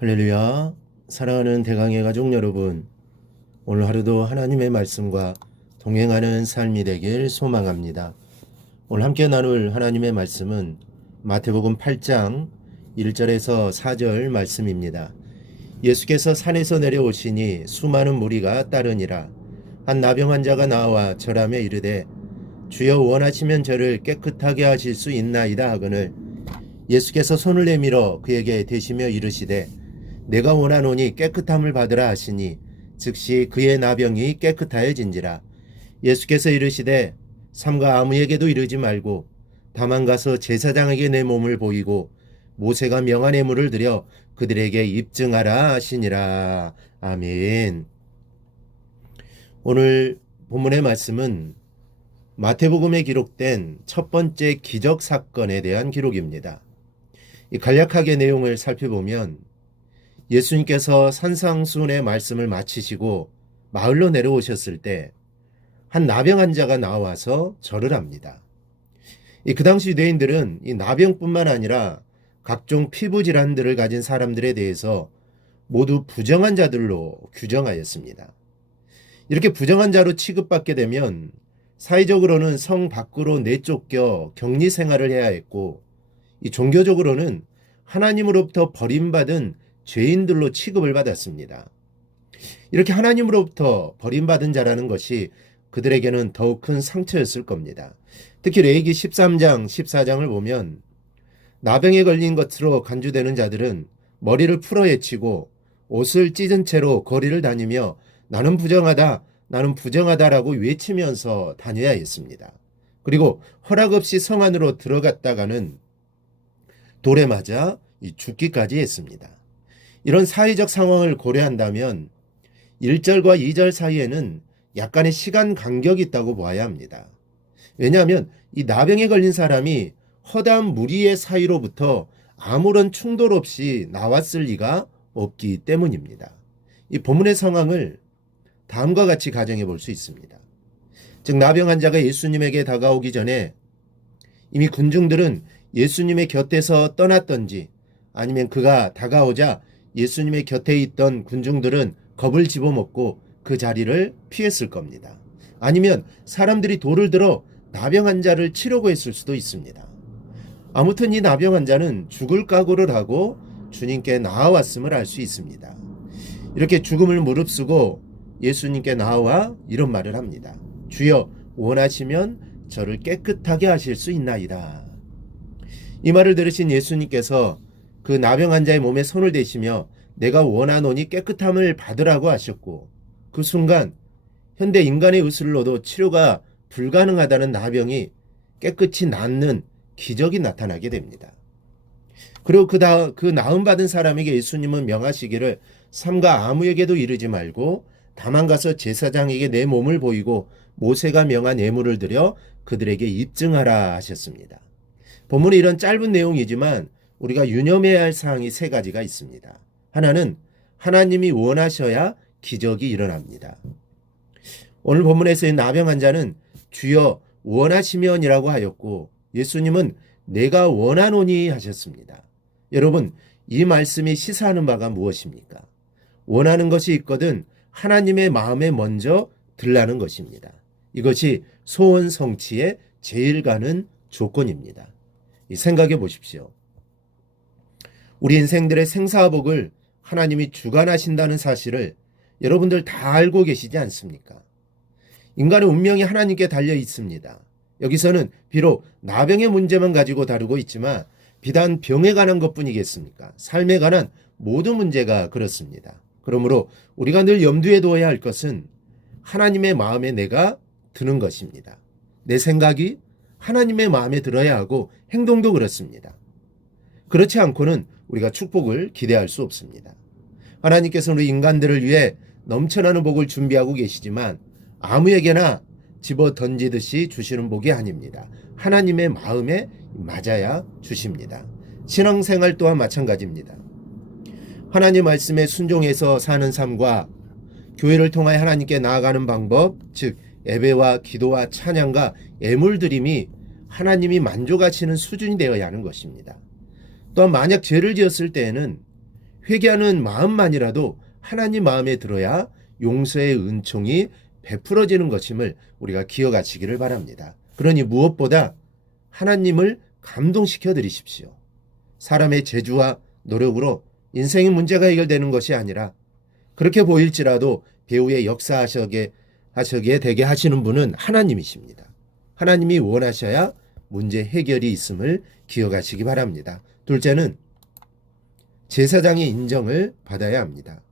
할렐루야. 사랑하는 대강의 가족 여러분, 오늘 하루도 하나님의 말씀과 동행하는 삶이 되길 소망합니다. 오늘 함께 나눌 하나님의 말씀은 마태복음 8장 1절에서 4절 말씀입니다. 예수께서 산에서 내려오시니 수많은 무리가 따르니라. 한 나병 환자가 나와 절하며 이르되 주여 원하시면 저를 깨끗하게 하실 수 있나이다 하거늘 예수께서 손을 내밀어 그에게 대시며 이르시되 내가 원하노니 깨끗함을 받으라 하시니 즉시 그의 나병이 깨끗하여진지라. 예수께서 이르시되 삼가 아무에게도 이르지 말고 다만 가서 제사장에게 내 몸을 보이고 모세가 명한 예물을 드려 그들에게 입증하라 하시니라. 아멘. 오늘 본문의 말씀은 마태복음에 기록된 첫 번째 기적 사건에 대한 기록입니다. 간략하게 내용을 살펴보면 예수님께서 산상수훈의 말씀을 마치시고 마을로 내려오셨을 때 한 나병 환자가 나와서 절을 합니다. 그 당시 유대인들은 이 나병뿐만 아니라 각종 피부 질환들을 가진 사람들에 대해서 모두 부정한 자들로 규정하였습니다. 이렇게 부정한 자로 취급받게 되면 사회적으로는 성 밖으로 내쫓겨 격리 생활을 해야 했고, 이 종교적으로는 하나님으로부터 버림받은 죄인들로 취급을 받았습니다. 이렇게 하나님으로부터 버림받은 자라는 것이 그들에게는 더욱 큰 상처였을 겁니다. 특히 레위기 13장, 14장을 보면 나병에 걸린 것으로 간주되는 자들은 머리를 풀어헤치고 옷을 찢은 채로 거리를 다니며 나는 부정하다, 나는 부정하다라고 외치면서 다녀야 했습니다. 그리고 허락 없이 성 안으로 들어갔다가는 돌에 맞아 죽기까지 했습니다. 이런 사회적 상황을 고려한다면 1절과 2절 사이에는 약간의 시간 간격이 있다고 봐야 합니다. 왜냐하면 이 나병에 걸린 사람이 허다한 무리의 사이로부터 아무런 충돌 없이 나왔을 리가 없기 때문입니다. 이 본문의 상황을 다음과 같이 가정해 볼 수 있습니다. 즉 나병 환자가 예수님에게 다가오기 전에 이미 군중들은 예수님의 곁에서 떠났던지, 아니면 그가 다가오자 예수님의 곁에 있던 군중들은 겁을 집어먹고 그 자리를 피했을 겁니다. 아니면 사람들이 돌을 들어 나병 환자를 치려고 했을 수도 있습니다. 아무튼 이 나병 환자는 죽을 각오를 하고 주님께 나아왔음을 알 수 있습니다. 이렇게 죽음을 무릅쓰고 예수님께 나와 이런 말을 합니다. 주여 원하시면 저를 깨끗하게 하실 수 있나이다. 이 말을 들으신 예수님께서 그 나병 환자의 몸에 손을 대시며 내가 원하노니 깨끗함을 받으라고 하셨고, 그 순간 현대 인간의 의술로도 치료가 불가능하다는 나병이 깨끗이 낫는 기적이 나타나게 됩니다. 그리고 그 나음받은 사람에게 예수님은 명하시기를 삼가 아무에게도 이르지 말고 다만 가서 제사장에게 내 몸을 보이고 모세가 명한 예물을 드려 그들에게 입증하라 하셨습니다. 본문이 이런 짧은 내용이지만 우리가 유념해야 할 사항이 세 가지가 있습니다. 하나는 하나님이 원하셔야 기적이 일어납니다. 오늘 본문에서의 나병 환자는 주여 원하시면이라고 하였고, 예수님은 내가 원하노니 하셨습니다. 여러분, 이 말씀이 시사하는 바가 무엇입니까? 원하는 것이 있거든 하나님의 마음에 먼저 들라는 것입니다. 이것이 소원 성취의 제일 가는 조건입니다. 생각해 보십시오. 우리 인생들의 생사복을 하나님이 주관하신다는 사실을 여러분들 다 알고 계시지 않습니까? 인간의 운명이 하나님께 달려 있습니다. 여기서는 비록 나병의 문제만 가지고 다루고 있지만 비단 병에 관한 것뿐이겠습니까? 삶에 관한 모든 문제가 그렇습니다. 그러므로 우리가 늘 염두에 둬야 할 것은 하나님의 마음에 내가 드는 것입니다. 내 생각이 하나님의 마음에 들어야 하고 행동도 그렇습니다. 그렇지 않고는 우리가 축복을 기대할 수 없습니다. 하나님께서는 우리 인간들을 위해 넘쳐나는 복을 준비하고 계시지만 아무에게나 집어 던지듯이 주시는 복이 아닙니다. 하나님의 마음에 맞아야 주십니다. 신앙생활 또한 마찬가지입니다. 하나님 말씀에 순종해서 사는 삶과 교회를 통하여 하나님께 나아가는 방법, 즉 예배와 기도와 찬양과 예물드림이 하나님이 만족하시는 수준이 되어야 하는 것입니다. 또한 만약 죄를 지었을 때에는 회개하는 마음만이라도 하나님 마음에 들어야 용서의 은총이 베풀어지는 것임을 우리가 기억하시기를 바랍니다. 그러니 무엇보다 하나님을 감동시켜 드리십시오. 사람의 재주와 노력으로 인생의 문제가 해결되는 것이 아니라 그렇게 보일지라도 배후에 역사하시게 되게 하시는 분은 하나님이십니다. 하나님이 원하셔야 문제 해결이 있음을 기억하시기 바랍니다. 둘째는 제사장의 인정을 받아야 합니다.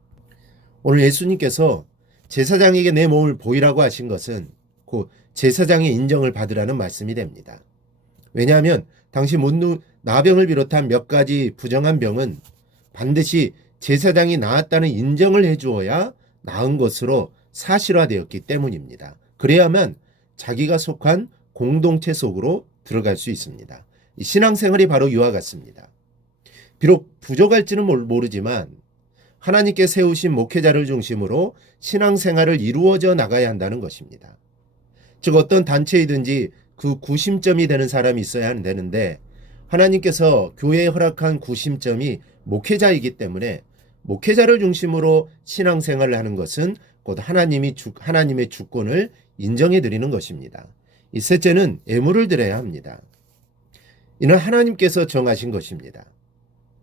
오늘 예수님께서 제사장에게 내 몸을 보이라고 하신 것은 곧 제사장의 인정을 받으라는 말씀이 됩니다. 왜냐하면 당시 나병을 비롯한 몇 가지 부정한 병은 반드시 제사장이 나았다는 인정을 해주어야 나은 것으로 사실화되었기 때문입니다. 그래야만 자기가 속한 공동체 속으로 들어갈 수 있습니다. 이 신앙생활이 바로 이와 같습니다. 비록 부족할지는 모르지만 하나님께 세우신 목회자를 중심으로 신앙생활을 이루어져 나가야 한다는 것입니다. 즉 어떤 단체이든지 그 구심점이 되는 사람이 있어야 되는데 하나님께서 교회에 허락한 구심점이 목회자이기 때문에 목회자를 중심으로 신앙생활을 하는 것은 곧 하나님의 주권을 인정해 드리는 것입니다. 이 셋째는 예물을 드려야 합니다. 이는 하나님께서 정하신 것입니다.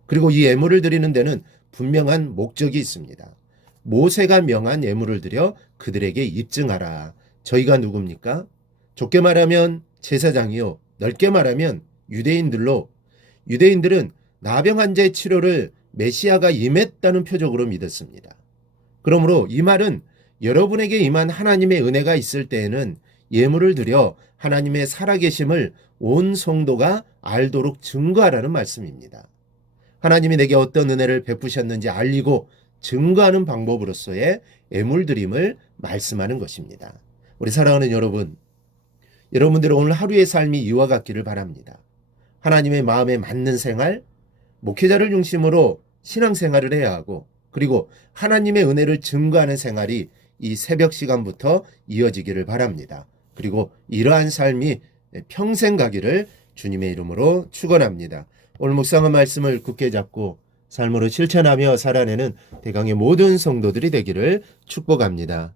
그리고 이 예물을 드리는 데는 분명한 목적이 있습니다. 모세가 명한 예물을 드려 그들에게 입증하라. 저희가 누굽니까? 좁게 말하면 제사장이요, 넓게 말하면 유대인들은 나병 환자의 치료를 메시아가 임했다는 표적으로 믿었습니다. 그러므로 이 말은 여러분에게 임한 하나님의 은혜가 있을 때에는 예물을 드려 하나님의 살아계심을 온 성도가 알도록 증거하라는 말씀입니다. 하나님이 내게 어떤 은혜를 베푸셨는지 알리고 증거하는 방법으로서의 예물 드림을 말씀하는 것입니다. 우리 사랑하는 여러분들의 오늘 하루의 삶이 이와 같기를 바랍니다. 하나님의 마음에 맞는 생활, 목회자를 중심으로 신앙생활을 해야 하고 그리고 하나님의 은혜를 증거하는 생활이 이 새벽 시간부터 이어지기를 바랍니다. 그리고 이러한 삶이 평생 가기를 주님의 이름으로 축원합니다. 오늘 묵상한 말씀을 굳게 잡고 삶으로 실천하며 살아내는 대강의 모든 성도들이 되기를 축복합니다.